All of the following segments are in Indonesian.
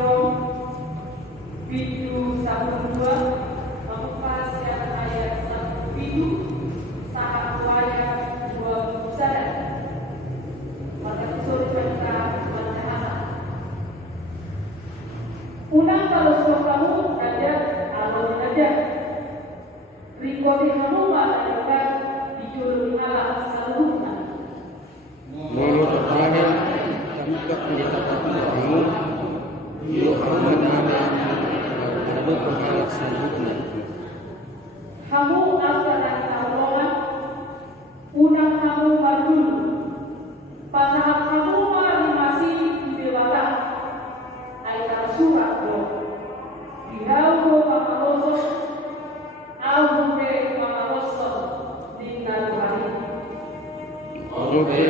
Tito Pitu 1-2 membuka siaran ayat 1 Pitu saat ayat 2 sadar maka usul cerita macam unang kalau kamu ada kalau ada rikoti kamu melakukan dijulur ala seluruhnya Mulu terpakai kami tak mendapat kamu yuk kamu ada pengalat selanjutnya kamu akan tawongan unang kamu maju pasangan kamu masih di dewata ayat surat lo dihawo makaloso albume makaloso tinggal hari Oke,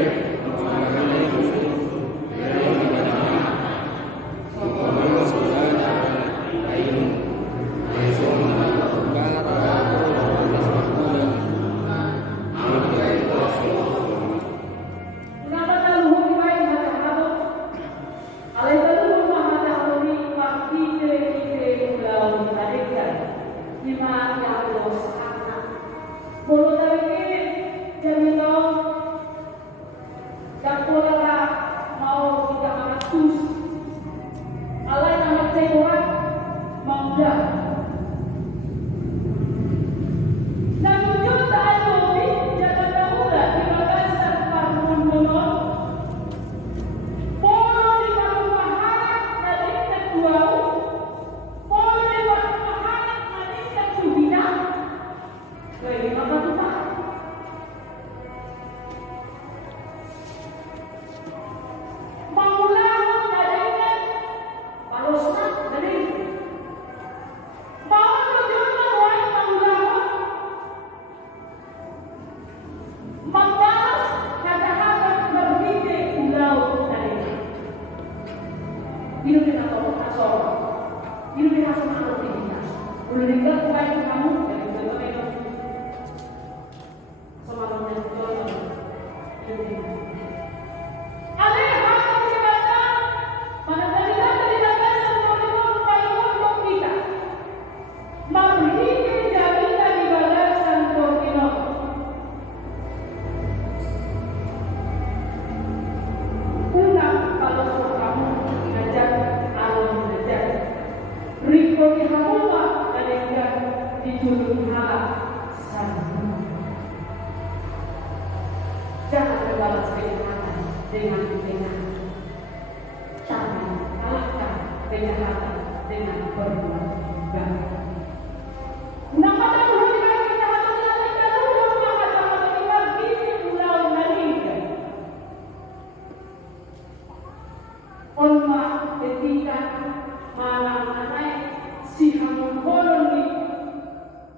jangan berbalas kejahatan dengan kejahatan, tapi kalahkan kejahatan dengan berbuat baik.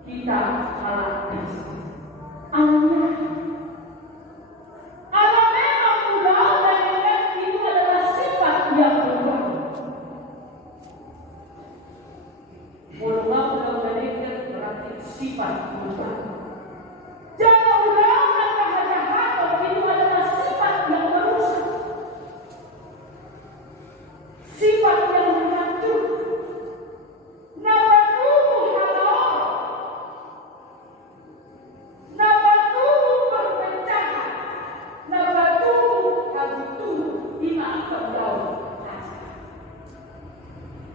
Kita salah Allah memang mudah dan itu adalah sifat yang berubah. Berubah berarti sifat berubah. Jangan undang-undang kejahatan itu adalah sifat yang merusak, sifat yang menghancurkan.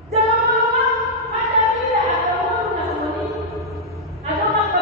Jangan lupa ada tidak ada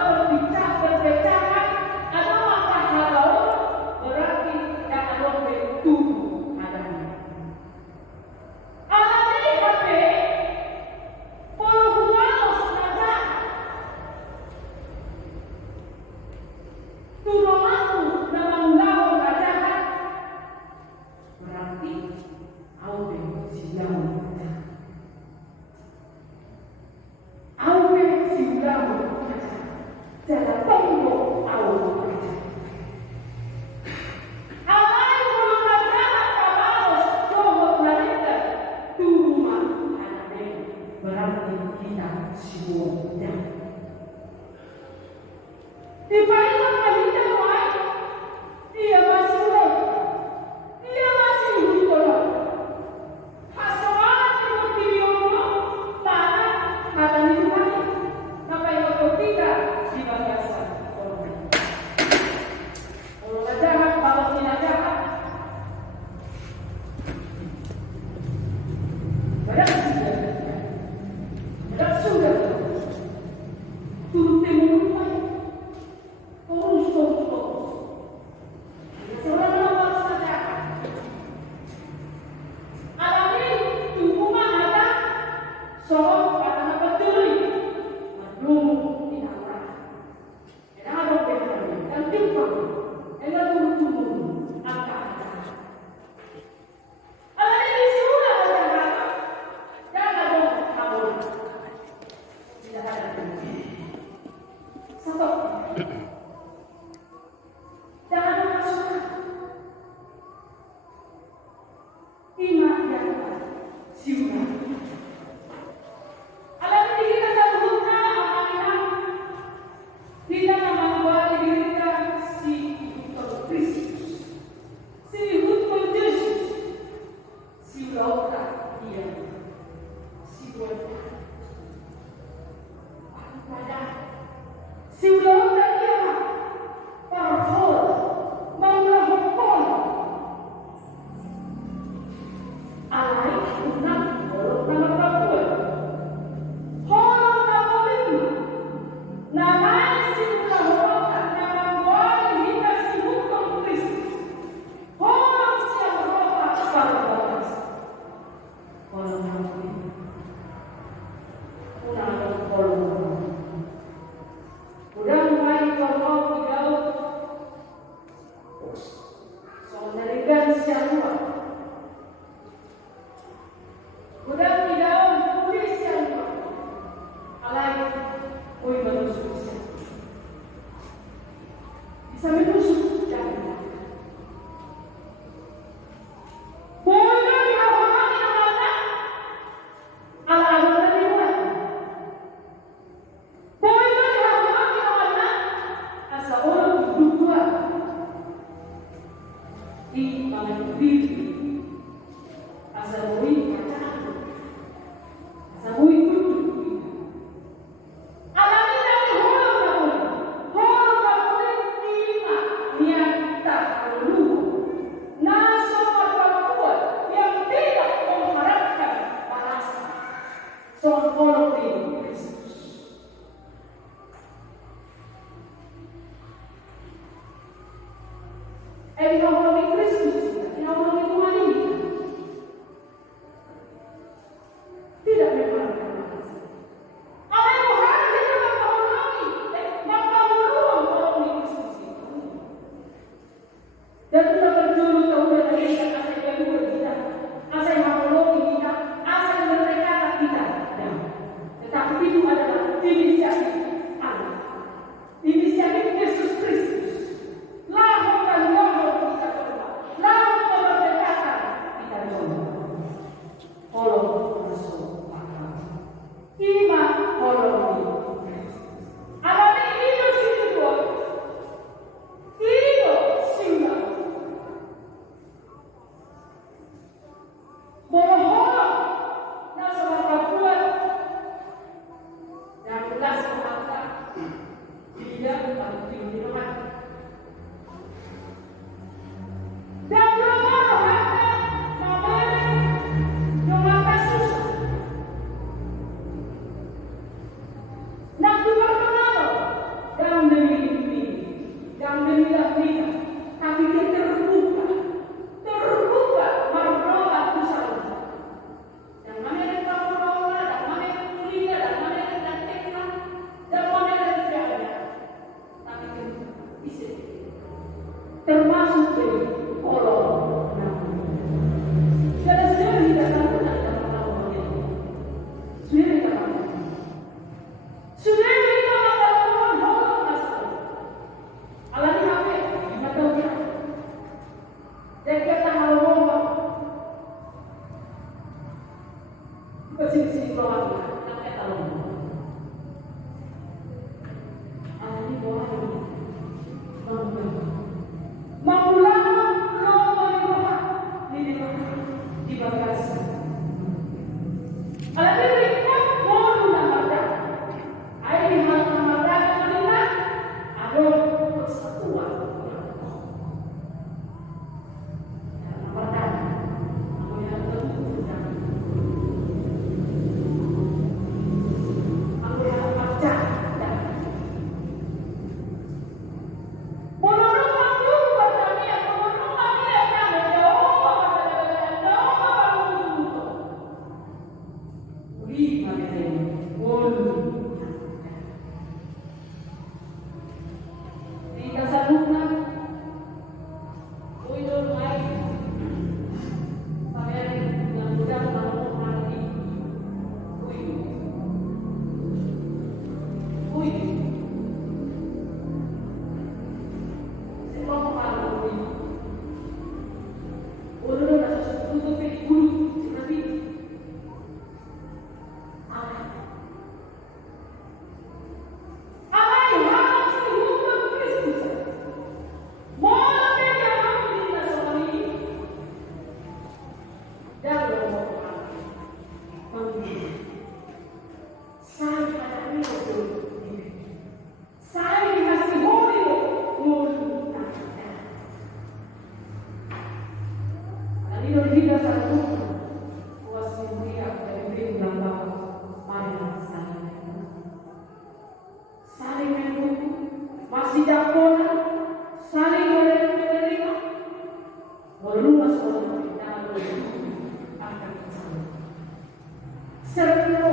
serpro.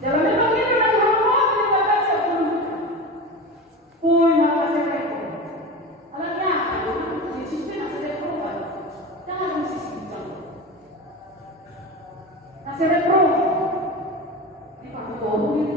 Dalam memang kita dari hormat di batas sebelum pun apa serpro. Alatnya di sisi nak serpro kan, jangan di sisi jauh. Nah serpro di panggung ini.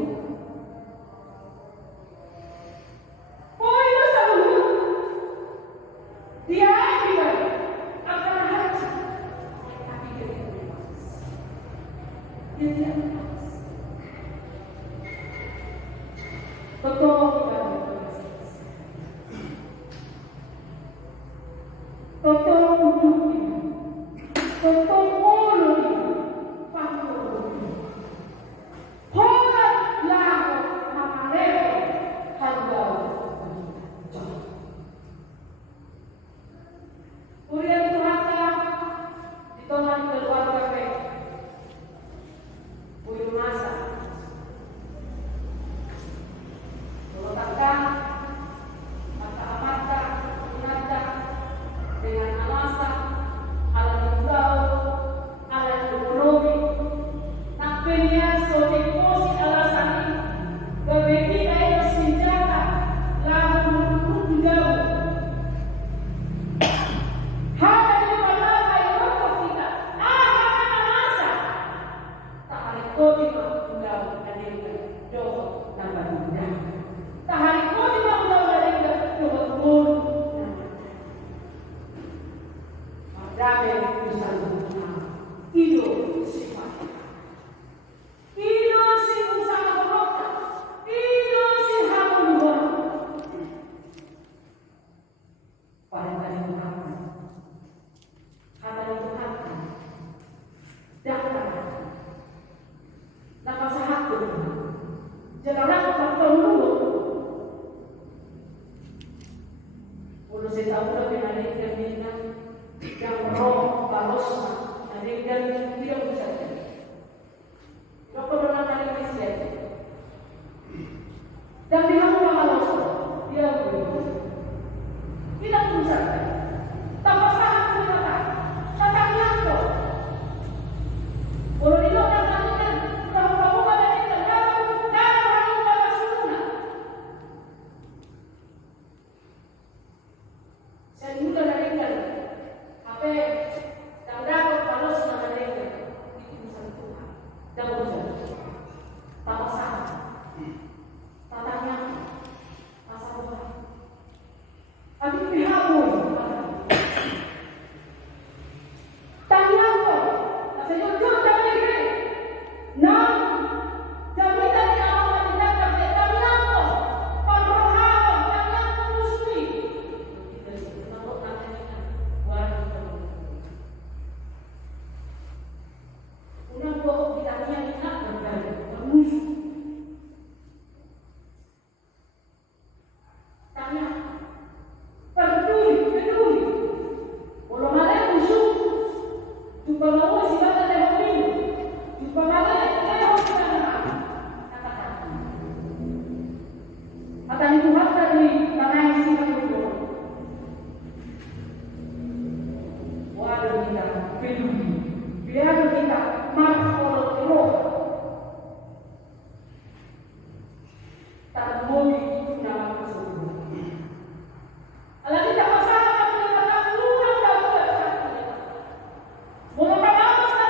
Bola panas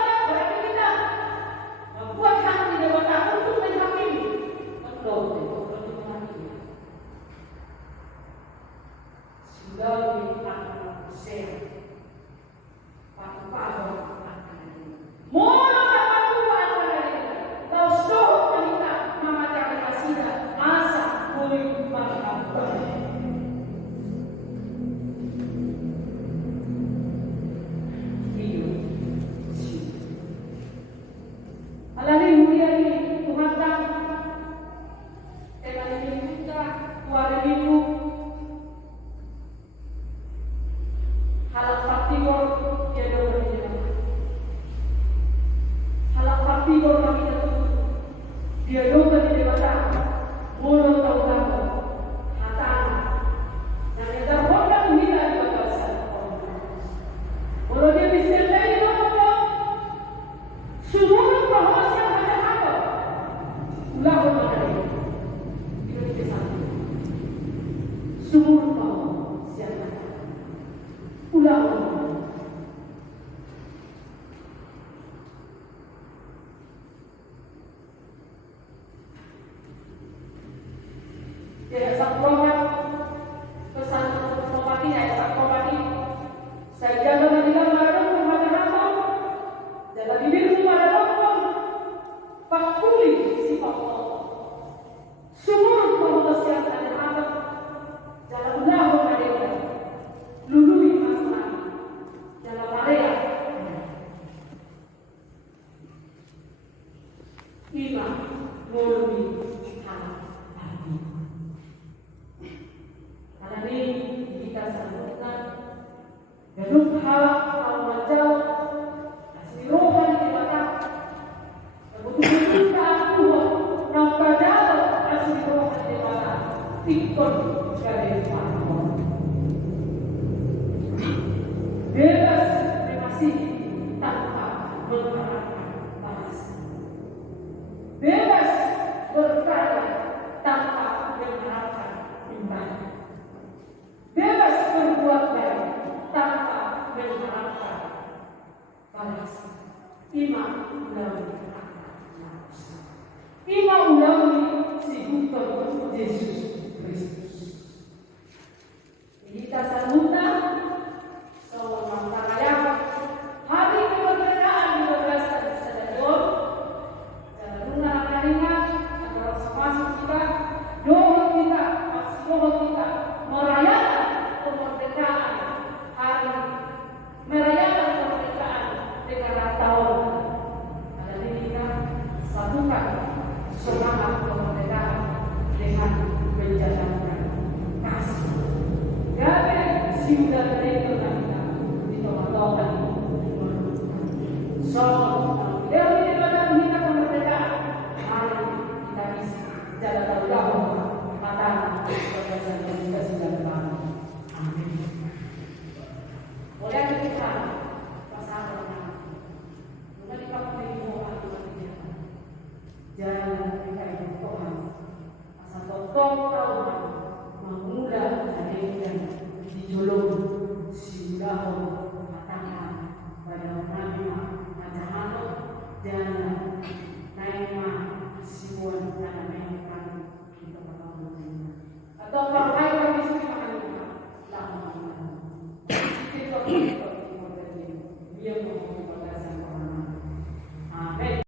Ima murni hati. Karena ini kita sambutkan gedung halak kalau majal kasih rohan di mata kebutuhan kita Tuhan nampak dalam kasih rohan di mata tikon dari Tuhan bebas masih tanpa mengharapkan balas, bebas berkarya tanpa mengharapkan imbalan, bebas berbuat baik tanpa mengharapkan balas. Ima ulawi Ima ulawi si Tuhan Yesus Kristus. Kita sambutkan seorang pangayam hari kemerdekaan di 12 Stadion. Luna Karingan adalah masuk kita, doa kita, doa kita merayakan kemerdekaan hari, merayakan kemerdekaan negara tahun. Karena ini kita satukan semangat kemerdekaan dengan menjalankan kasih. Gabe siudah dari kita di tengah-tengah. So